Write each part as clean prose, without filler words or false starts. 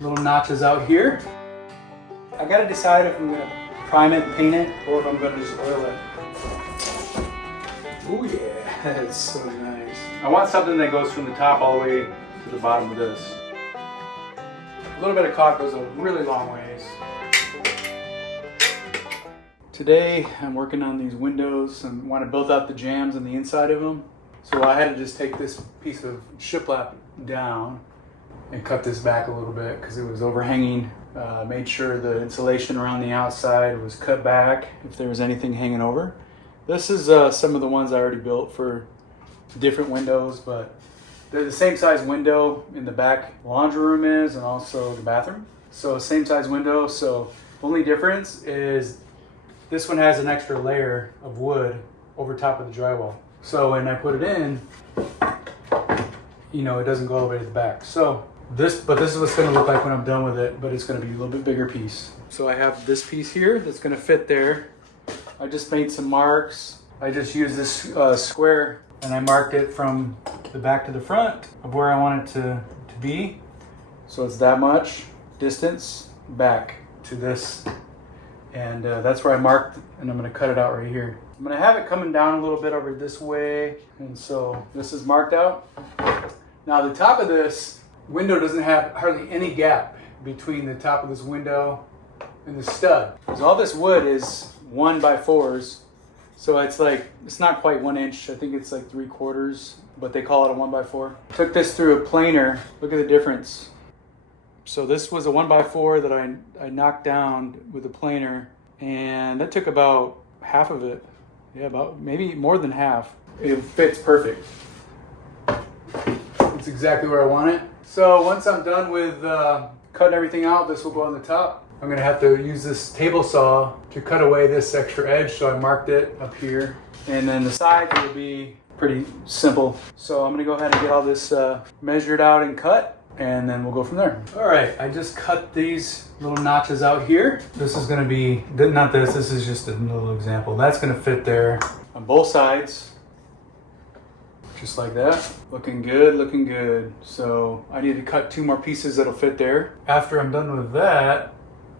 Little notches out here. I gotta decide if I'm gonna prime it and paint it or if I'm gonna just oil it. Oh yeah, that's so nice. I want something that goes from the top all the way to the bottom of this. A little bit of caulk goes a really long ways. Today I'm working on these windows and want to build out the jambs on the inside of them. So I had to just take this piece of shiplap down and cut this back a little bit because it was overhanging. Made sure the insulation around the outside was cut back if there was anything hanging over. This is some of the ones I already built for different windows, but they're the same size window in the back laundry room is and also the bathroom. So same size window, so the only difference is this one has an extra layer of wood over top of the drywall. So when I put it in, you know, it doesn't go all the way to the back. So this is what it's gonna look like when I'm done with it, but it's gonna be a little bit bigger piece. So I have this piece here that's gonna fit there. I just made some marks. I just used this square and I marked it from the back to the front of where I want it to be. So it's that much distance back to this. And that's where I marked, and I'm gonna cut it out right here. I'm gonna have it coming down a little bit over this way. And so this is marked out. Now the top of this window doesn't have hardly any gap between the top of this window and the stud. Because all this wood is 1x4s. So it's like, it's not quite 1 inch. I think it's like 3/4, but they call it a 1x4. Took this through a planer. Look at the difference. So this was a 1x4 that I knocked down with a planer, and that took about half of it. Yeah, about maybe more than half. It fits perfect. It's exactly where I want it. So once I'm done with cutting everything out, this will go on the top. I'm gonna have to use this table saw to cut away this extra edge, so I marked it up here. And then the sides will be pretty simple. So I'm gonna go ahead and get all this measured out and cut, and then we'll go from there. All right, I just cut these little notches out here. This is gonna be, not this is just a little example. That's gonna fit there on both sides, just like that. Looking good, looking good. So I need to cut 2 more pieces that'll fit there. After I'm done with that,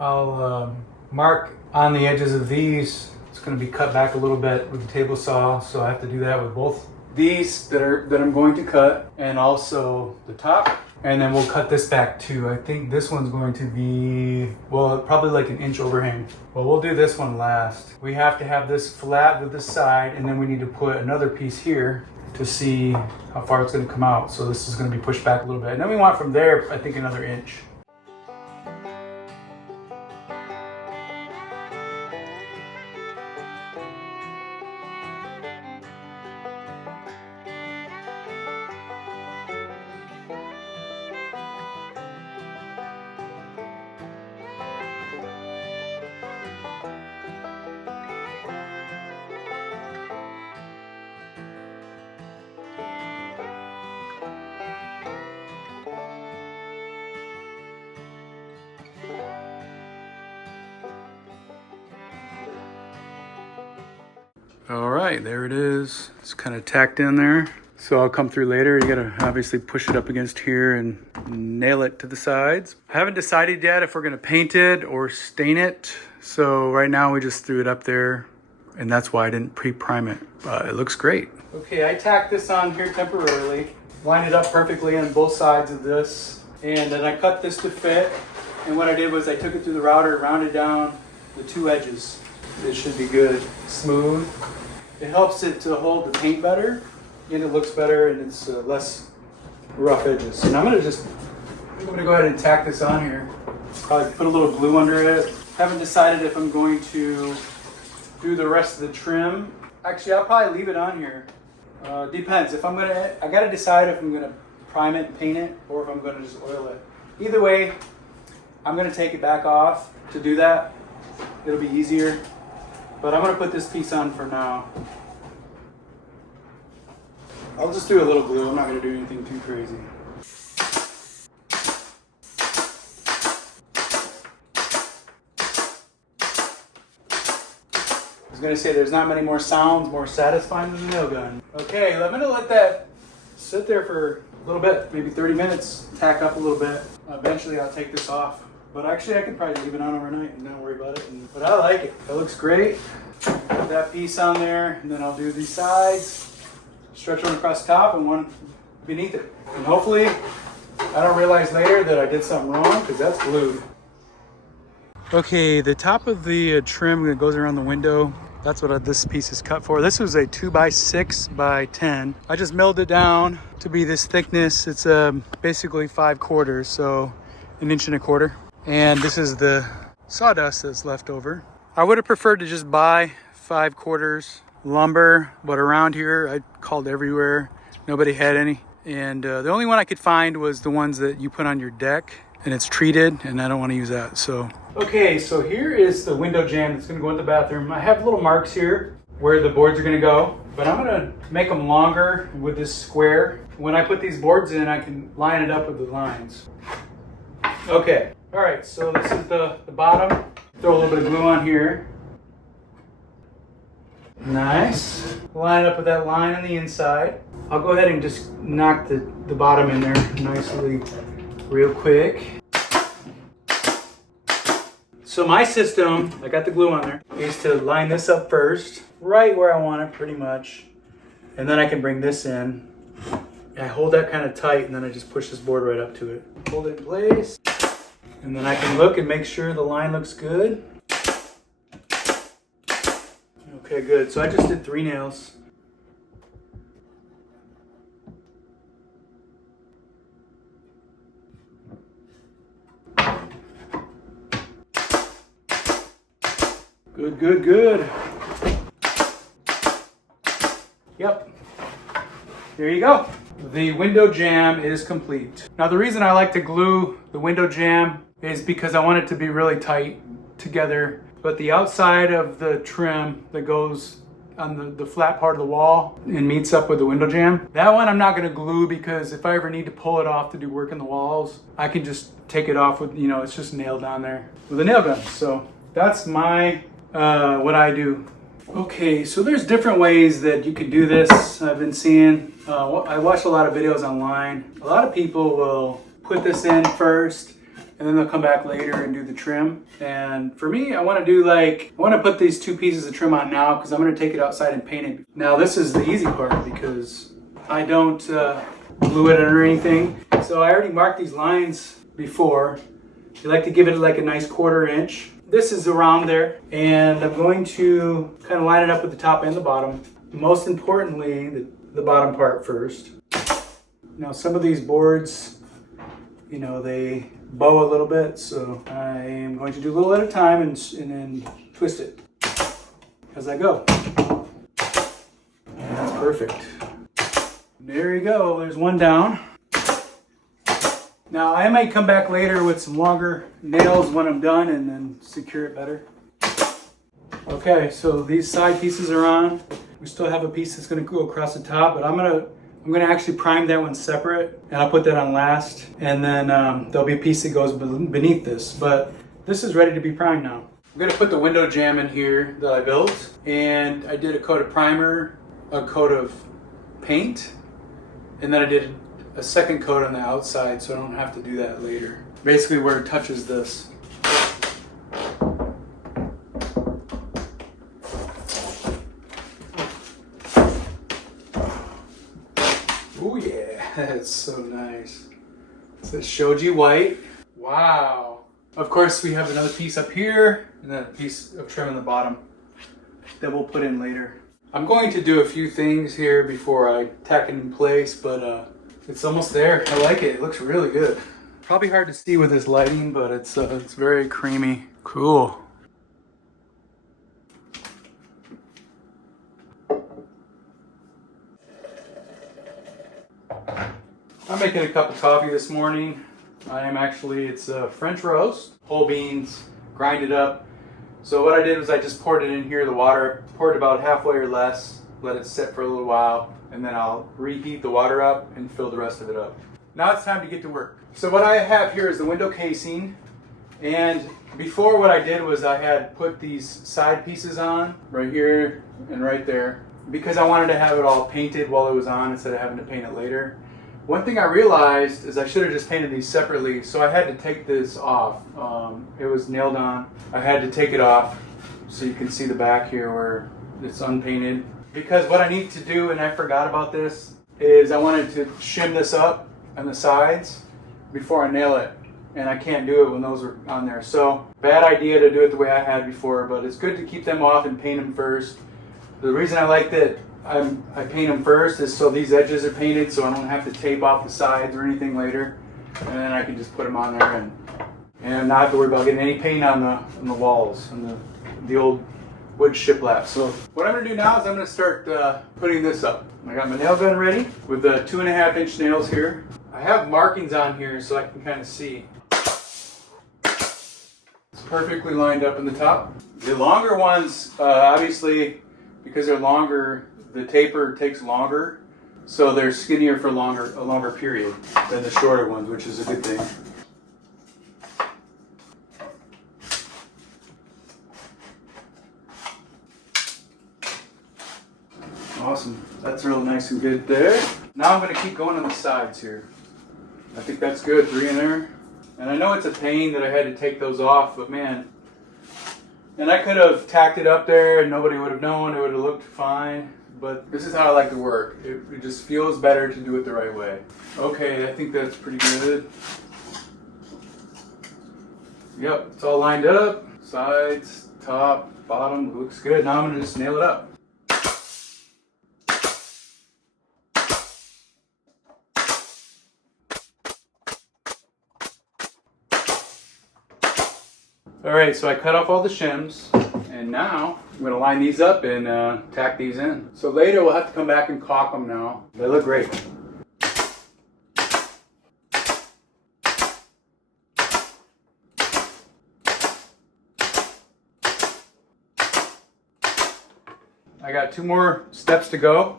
I'll mark on the edges of these. It's gonna be cut back a little bit with the table saw, so I have to do that with both these that I'm going to cut, and also the top. And then we'll cut this back too. I think this one's going to be, well, probably like 1 inch overhang. Well, we'll do this one last. We have to have this flat with the side, and then we need to put another piece here to see how far it's gonna come out. So this is gonna be pushed back a little bit. And then we want from there, I think, another inch. All right, there it is. It's kind of tacked in there. So I'll come through later. You gotta obviously push it up against here and nail it to the sides. I haven't decided yet if we're gonna paint it or stain it. So right now we just threw it up there, and that's why I didn't pre-prime it. But it looks great. Okay, I tacked this on here temporarily. Lined it up perfectly on both sides of this. And then I cut this to fit. And what I did was I took it through the router, rounded down the 2 edges. It should be good, smooth. It helps it to hold the paint better, and it looks better, and it's less rough edges. And I'm gonna go ahead and tack this on here. Probably put a little glue under it. Haven't decided if I'm going to do the rest of the trim. Actually, I'll probably leave it on here. Depends. If I'm gonna, I gotta decide if I'm gonna prime it and paint it, or if I'm gonna just oil it. Either way, I'm gonna take it back off to do that. It'll be easier. But I'm gonna put this piece on for now. I'll just do a little glue. I'm not gonna do anything too crazy. I was gonna say there's not many more sounds more satisfying than a nail gun. Okay, I'm gonna let that sit there for a little bit, maybe 30 minutes, tack up a little bit. Eventually I'll take this off. But actually I can probably leave it on overnight and not worry about it. But I like it. It looks great. Put that piece on there, and then I'll do these sides, stretch one across the top and one beneath it. And hopefully I don't realize later that I did something wrong, because that's glued. Okay, the top of the trim that goes around the window, that's what this piece is cut for. This was a 2x6x10. I just milled it down to be this thickness. It's basically 5/4, so 1.25 inches. And this is the sawdust that's left over. I would have preferred to just buy 5/4 lumber, but around here I called everywhere. Nobody had any. And the only one I could find was the ones that you put on your deck, and it's treated, and I don't want to use that. So okay, so here is the window jamb that's going to go in the bathroom. I have little marks here where the boards are going to go, but I'm going to make them longer with this square. When I put these boards in, I can line it up with the lines. Okay, all right, so this is the bottom. Throw a little bit of glue on here. Nice. Line it up with that line on the inside. I'll go ahead and just knock the bottom in there nicely, real quick. So my system, I got the glue on there, is to line this up first, right where I want it pretty much. And then I can bring this in. I hold that kind of tight, and then I just push this board right up to it. Hold it in place. And then I can look and make sure the line looks good. Okay, good. So I just did 3 nails. Good, good, good. Yep. There you go. The window jamb is complete. Now the reason I like to glue the window jamb is because I want it to be really tight together. But the outside of the trim that goes on the flat part of the wall and meets up with the window jamb, that one I'm not gonna glue, because if I ever need to pull it off to do work in the walls, I can just take it off with, it's just nailed down there with a nail gun. So that's my what I do. Okay, so there's different ways that you can do this. I've been seeing, I watch a lot of videos online. A lot of people will put this in first, and then they'll come back later and do the trim. And for me, I want to put these 2 pieces of trim on now, because I'm going to take it outside and paint it. Now this is the easy part, because I don't glue it or anything. So I already marked these lines before. You like to give it like a nice 1/4 inch. This is around there, and I'm going to kind of line it up with the top and the bottom. Most importantly, the bottom part first. Now some of these boards, they bow a little bit, so I am going to do a little at a time and then twist it as I go. And that's perfect. There you go, there's one down. Now I might come back later with some longer nails when I'm done and then secure it better. Okay, so these side pieces are on. We still have a piece that's going to go across the top, but I'm gonna actually prime that one separate, and I'll put that on last. And then there'll be a piece that goes beneath this, but this is ready to be primed now. I'm gonna put the window jamb in here that I built, and I did a coat of primer, a coat of paint, and then I did a second coat on the outside, so I don't have to do that later. Basically where it touches this. Oh yeah, that's so nice. It says Shoji white. Wow. Of course we have another piece up here, and then a piece of trim on the bottom that we'll put in later. I'm going to do a few things here before I tack it in place, but it's almost there. I like it. It looks really good. Probably hard to see with this lighting, but it's very creamy. Cool. I'm making a cup of coffee this morning. It's a French roast, whole beans, grind it up. So what I did was I just poured it in here, the water, poured about halfway or less, let it sit for a little while, and then I'll reheat the water up and fill the rest of it up. Now it's time to get to work. So what I have here is the window casing, and before what I did was I had put these side pieces on, right here and right there, because I wanted to have it all painted while it was on instead of having to paint it later. One thing I realized is I should have just painted these separately, so I had to take this off. It was nailed on. I had to take it off so you can see the back here where it's unpainted. Because what I need to do, and I forgot about this, is I wanted to shim this up on the sides before I nail it. And I can't do it when those are on there. So, bad idea to do it the way I had before, but it's good to keep them off and paint them first. The reason I like that I paint them first is so these edges are painted so I don't have to tape off the sides or anything later. And then I can just put them on there and not have to worry about getting any paint on the walls, on the old wood shiplap. So what I'm going to do now is I'm going to start putting this up. I got my nail gun ready with the 2.5-inch nails here. I have markings on here so I can kind of see. It's perfectly lined up in the top. The longer ones, obviously, because they're longer, the taper takes longer, so they're skinnier for a longer period than the shorter ones, which is a good thing. Awesome. That's real nice and good there. Now I'm going to keep going on the sides here. I think that's good, 3 in there. And I know it's a pain that I had to take those off, but man. And I could have tacked it up there and nobody would have known, it would have looked fine. But this is how I like to work. It just feels better to do it the right way. Okay, I think that's pretty good. Yep, it's all lined up. Sides, top, bottom, looks good. Now I'm going to just nail it up. Alright, so I cut off all the shims, and now I'm going to line these up and tack these in. So later we'll have to come back and caulk them now. They look great. I got 2 more steps to go.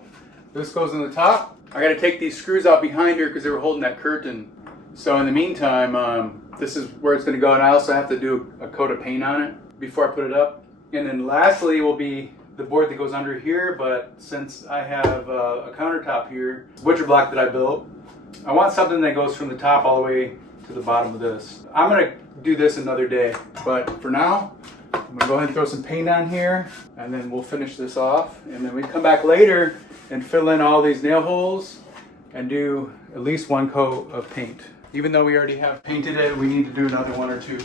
This goes on the top. I got to take these screws out behind here because they were holding that curtain. So in the meantime, this is where it's going to go, and I also have to do a coat of paint on it before I put it up. And then lastly will be the board that goes under here, but since I have a countertop here, butcher block that I built, I want something that goes from the top all the way to the bottom of this. I'm going to do this another day, but for now, I'm going to go ahead and throw some paint on here, and then we'll finish this off. And then we come back later and fill in all these nail holes and do at least 1 coat of paint. Even though we already have painted it, we need to do another 1 or 2.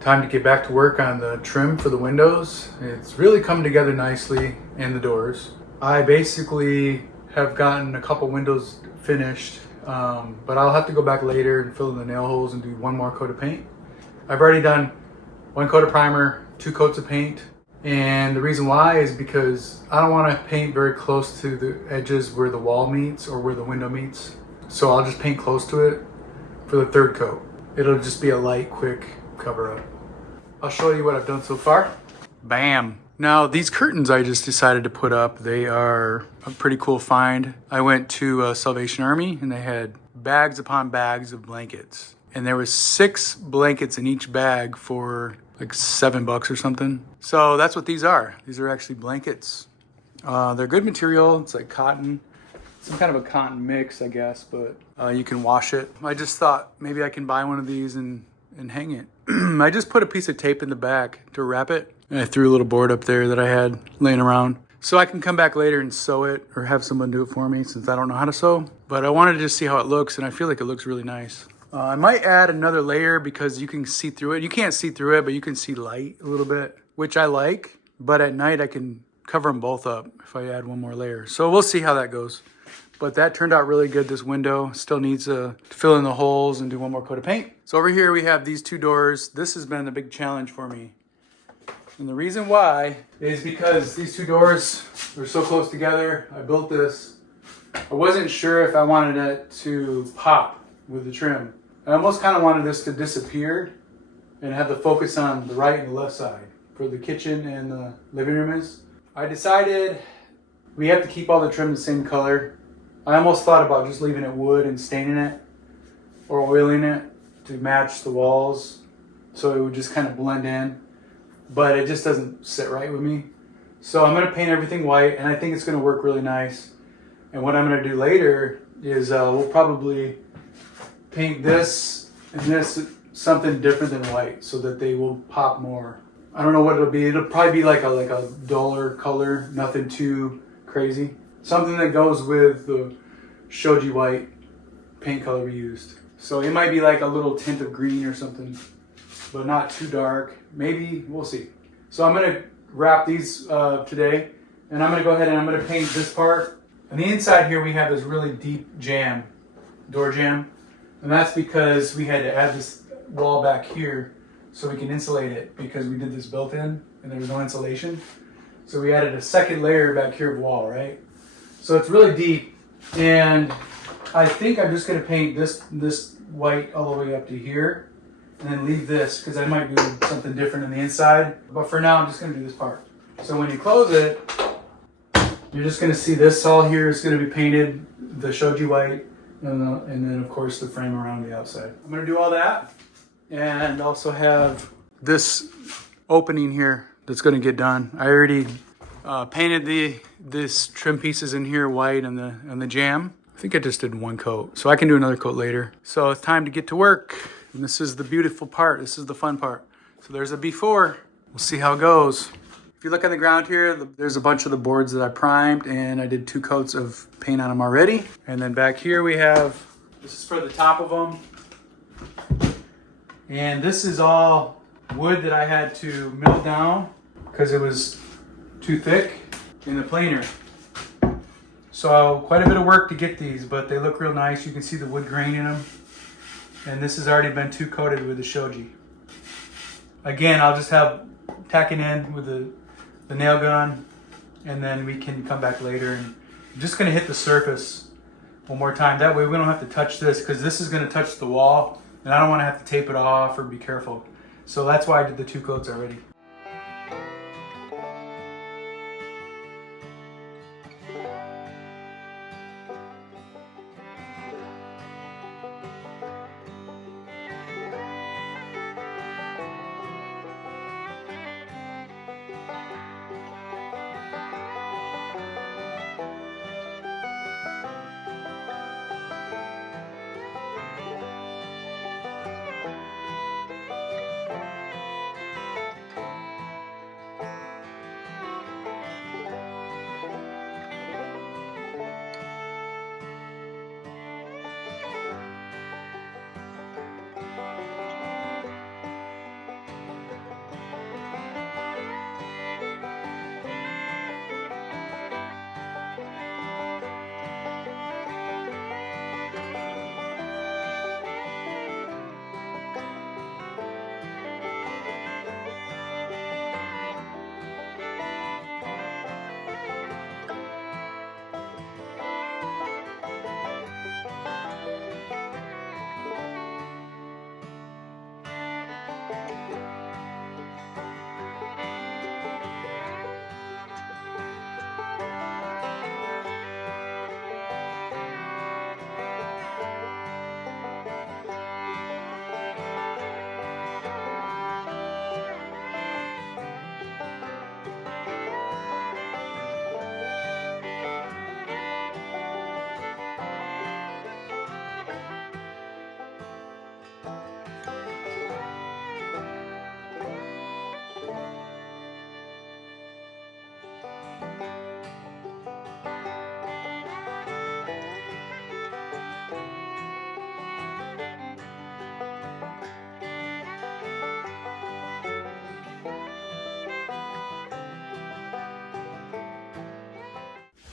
Time to get back to work on the trim for the windows. It's really come together nicely, and the doors. I basically have gotten a couple windows finished, but I'll have to go back later and fill in the nail holes and do one more coat of paint. I've already done 1 coat of primer, 2 coats of paint, and the reason why is because I don't want to paint very close to the edges where the wall meets or where the window meets. So I'll just paint close to it for the 3rd coat. It'll just be a light, quick cover up. I'll show you what I've done so far. Bam. Now these curtains I just decided to put up, they are a pretty cool find. I went to Salvation Army and they had bags upon bags of blankets. And there was 6 blankets in each bag for like $7 or something. So that's what these are. These are actually blankets. They're good material. It's like cotton, some kind of a cotton mix, I guess, but you can wash it. I just thought maybe I can buy one of these and hang it. I just put a piece of tape in the back to wrap it. And I threw a little board up there that I had laying around. So I can come back later and sew it or have someone do it for me since I don't know how to sew. But I wanted to just see how it looks and I feel like it looks really nice. I might add another layer because you can see through it. You can't see through it, but you can see light a little bit, which I like. But at night I can cover them both up if I add one more layer. So we'll see how that goes. But that turned out really good, this window. Still needs to fill in the holes and do one more coat of paint. So over here we have these 2 doors. This has been a big challenge for me. And the reason why is because these 2 doors are so close together. I built this. I wasn't sure if I wanted it to pop with the trim. I almost kind of wanted this to disappear and have the focus on the right and the left side for the kitchen and the living room is. I decided we have to keep all the trim the same color. I almost thought about just leaving it wood and staining it or oiling it to match the walls so it would just kind of blend in, but it just doesn't sit right with me. So I'm going to paint everything white and I think it's going to work really nice. And what I'm going to do later is we'll probably paint this and this something different than white so that they will pop more. I don't know what it'll be. It'll probably be like a duller color, nothing too crazy. Something that goes with the shoji white paint color we used. So it might be like a little tint of green or something, but not too dark. Maybe, we'll see. So I'm gonna wrap these today and I'm gonna go ahead and I'm gonna paint this part. On the inside here we have this really deep jamb, door jamb. And that's because we had to add this wall back here so we can insulate it because we did this built-in and there was no insulation. So we added a 2nd layer back here of wall, right? So it's really deep and I think I'm just gonna paint this white all the way up to here and then leave this because I might do something different on the inside. But for now, I'm just gonna do this part. So when you close it, you're just gonna see this all here is gonna be painted the shoji white. And then of course the frame around the outside. I'm gonna do all that and also have this opening here that's gonna get done. I already painted this trim pieces in here white and the jamb. I think I just did 1 coat, so I can do another coat later. So it's time to get to work. And this is the beautiful part. This is the fun part. So there's a before. We'll see how it goes. If you look on the ground here, there's a bunch of the boards that I primed and I did 2 coats of paint on them already. And then back here we have, this is for the top of them. And this is all wood that I had to mill down because it was too thick in the planer. So quite a bit of work to get these, but they look real nice. You can see the wood grain in them. And this has already been 2 coated with the shoji. Again, I'll just have tacking in with the nail gun and then we can come back later and I'm just gonna hit the surface one more time. That way we don't have to touch this because this is gonna touch the wall and I don't wanna have to tape it off or be careful. So that's why I did the 2 coats already.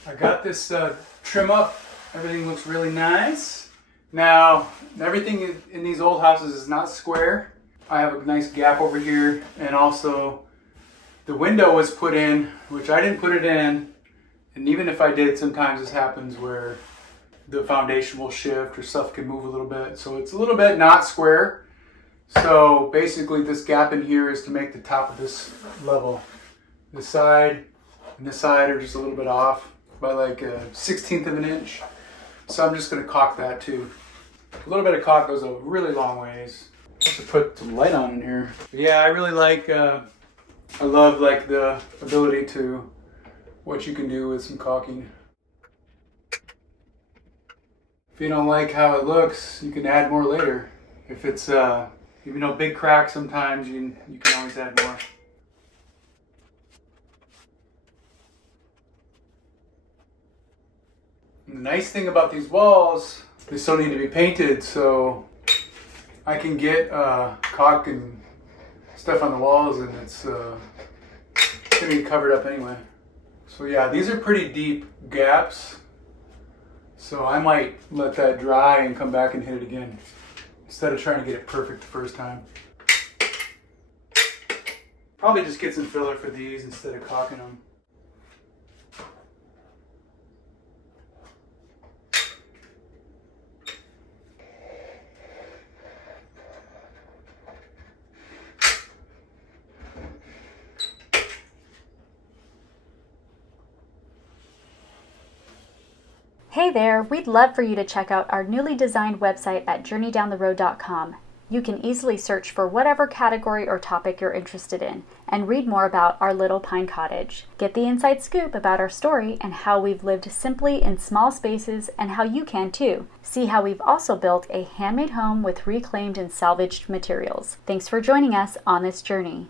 I got this trim up. Everything looks really nice. Now, everything in these old houses is not square. I have a nice gap over here, and also the window was put in, which I didn't put it in. And even if I did, sometimes this happens where the foundation will shift or stuff can move a little bit. So it's a little bit not square. So basically this gap in here is to make the top of this level. This side and this side are just a little bit off by like a 1/16 of an inch. So I'm just gonna caulk that too. A little bit of caulk goes a really long ways. Just to put some light on in here. But yeah, I really like, I love like the ability to, what you can do with some caulking. If you don't like how it looks, you can add more later. If it's, even though big cracks sometimes, you can always add more. And the nice thing about these walls, they still need to be painted, so I can get caulk and stuff on the walls, and it's gonna be covered up anyway. So yeah, these are pretty deep gaps. So I might let that dry and come back and hit it again instead of trying to get it perfect the first time. Probably just get some filler for these instead of caulking them. Hey there, we'd love for you to check out our newly designed website at journeydowntheroad.com. You can easily search for whatever category or topic you're interested in and read more about our little pine cottage. Get the inside scoop about our story and how we've lived simply in small spaces and how you can too. See how we've also built a handmade home with reclaimed and salvaged materials. Thanks for joining us on this journey.